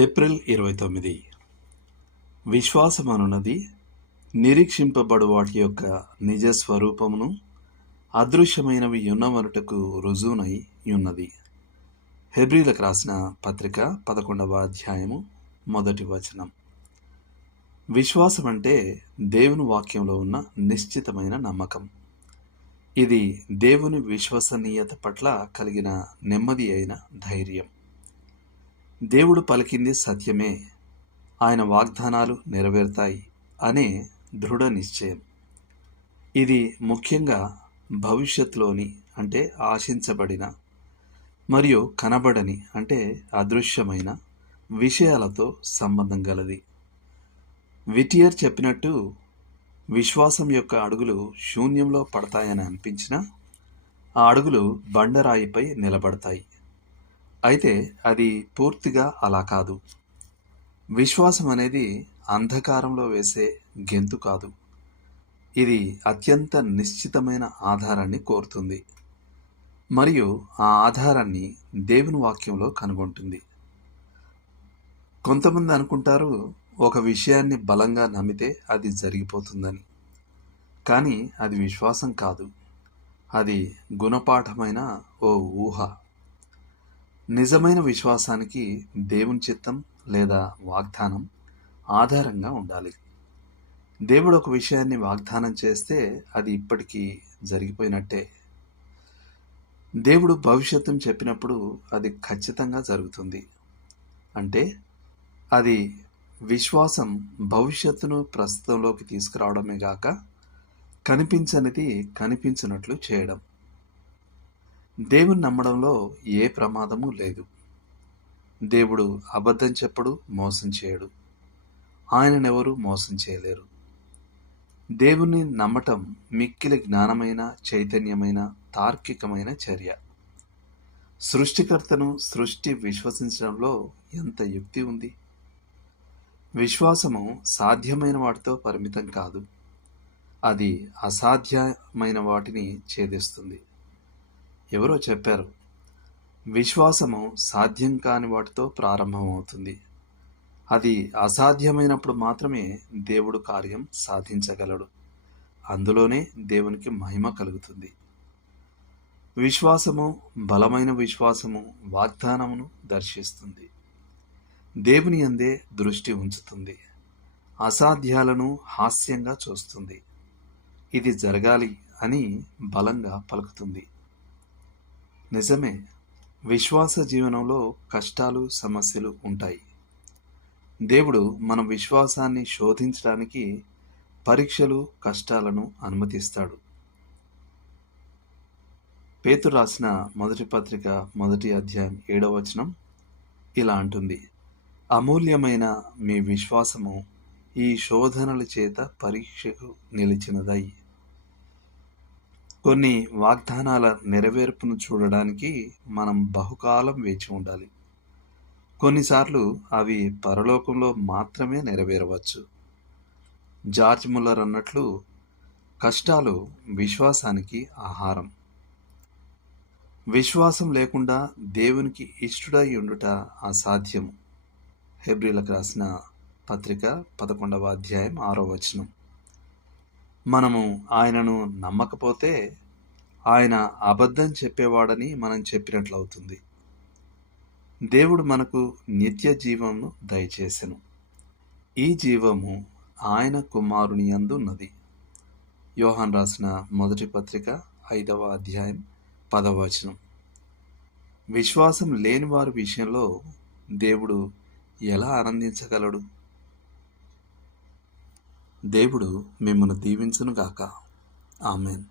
April 29. విశ్వాసమనున్నది నిరీక్షింపబడు వాటి యొక్క నిజ స్వరూపమును అదృశ్యమైనవి యున్నవనుటకు రుజువునై యున్నది. హెబ్రీలకు రాసిన పత్రిక 11వ అధ్యాయము 1వ వచనం. విశ్వాసం అంటే దేవుని వాక్యంలో ఉన్న నిశ్చితమైన నమ్మకం. ఇది దేవుని విశ్వసనీయత పట్ల కలిగిన నెమ్మది అయిన ధైర్యం. దేవుడు పలికింది సత్యమే, ఆయన వాగ్దానాలు నెరవేరుతాయి అనే దృఢ నిశ్చయం. ఇది ముఖ్యంగా భవిష్యత్తులోని అంటే ఆశించబడిన మరియు కనబడని అంటే అదృశ్యమైన విషయాలతో సంబంధం గలది. విటియర్ చెప్పినట్టు విశ్వాసం యొక్క అడుగులు శూన్యంలో పడతాయని అనిపించినా ఆ అడుగులు బండరాయిపై నిలబడతాయి. అయితే అది పూర్తిగా అలా కాదు. విశ్వాసం అనేది అంధకారంలో వేసే గెంతు కాదు. ఇది అత్యంత నిశ్చితమైన ఆధారాన్ని కోరుతుంది మరియు ఆ ఆధారాన్ని దేవుని వాక్యంలో కనుగొంటుంది. కొంతమంది అనుకుంటారు ఒక విషయాన్ని బలంగా నమ్మితే అది జరిగిపోతుందని. కానీ అది విశ్వాసం కాదు, అది గుణపాఠమైన ఓ ఊహ. నిజమైన విశ్వాసానికి దేవుని చిత్తం లేదా వాగ్దానం ఆధారంగా ఉండాలి. దేవుడు ఒక విషయాన్ని వాగ్దానం చేస్తే అది ఇప్పటికీ జరిగిపోయినట్టే. దేవుడు భవిష్యత్తును చెప్పినప్పుడు అది ఖచ్చితంగా జరుగుతుంది. అంటే అది విశ్వాసం భవిష్యత్తును ప్రస్తుతంలోకి తీసుకురావడమే గాక కనిపించనిది కనిపించినట్లు చేయడం. దేవుని నమ్మడంలో ఏ ప్రమాదము లేదు. దేవుడు అబద్ధం చెప్పడు, మోసం చేయడు. ఆయననెవరూ మోసం చేయలేరు. దేవుని నమ్మటం మిక్కిలి జ్ఞానమైన, చైతన్యమైన, తార్కికమైన చర్య. సృష్టికర్తను సృష్టి విశ్వసించడంలో ఎంత యుక్తి ఉంది. విశ్వాసము సాధ్యమైన వాటితో పరిమితం కాదు, అది అసాధ్యమైన వాటిని ఛేదిస్తుంది. ఎవరో చెప్పారు, విశ్వాసము సాధ్యం కాని వాటితో ప్రారంభమవుతుంది. అది అసాధ్యమైనప్పుడు మాత్రమే దేవుడు కార్యం సాధించగలడు. అందులోనే దేవునికి మహిమ కలుగుతుంది. విశ్వాసము, బలమైన విశ్వాసము వాగ్దానమును దర్శిస్తుంది. దేవుని యందే దృష్టి ఉంచుతుంది. అసాధ్యాలను హాస్యంగా చూస్తుంది. ఇది జరగాలి అని బలంగా పలుకుతుంది. నిజమే, విశ్వాస జీవనంలో కష్టాలు, సమస్యలు ఉంటాయి. దేవుడు మన విశ్వాసాన్ని శోధించడానికి పరీక్షలు, కష్టాలను అనుమతిస్తాడు. పేతురు రాసిన మొదటి పత్రిక 1వ అధ్యాయం 7వ వచనం ఇలా అంటుంది, అమూల్యమైన మీ విశ్వాసము ఈ శోధనల చేత పరీక్షకు నిలిచినదై. కొన్ని వాగ్దానాల నెరవేర్పును చూడడానికి మనం బహుకాలం వేచి ఉండాలి. కొన్నిసార్లు అవి పరలోకంలో మాత్రమే నెరవేరవచ్చు. జార్జ్ ముల్లర్ అన్నట్లు, కష్టాలు విశ్వాసానికి ఆహారం. విశ్వాసం లేకుండా దేవునికి ఇష్టుడై ఉండుట అసాధ్యము. హెబ్రీలకు రాసిన పత్రిక 11వ అధ్యాయం 6వ వచనం. మనము ఆయనను నమ్మకపోతే ఆయన అబద్ధం చెప్పేవాడని మనం చెప్పినట్లు అవుతుంది. దేవుడు మనకు నిత్య జీవమును దయచేసెను. ఈ జీవము ఆయన కుమారుని యందు ఉన్నది. యోహాను రాసిన మొదటి పత్రిక 5వ అధ్యాయం 10వ వచనం. విశ్వాసం లేని వారి విషయంలో దేవుడు ఎలా ఆనందించగలడు? దేవుడు మిమ్మల్ని దీవించునుగాక. ఆమేన్.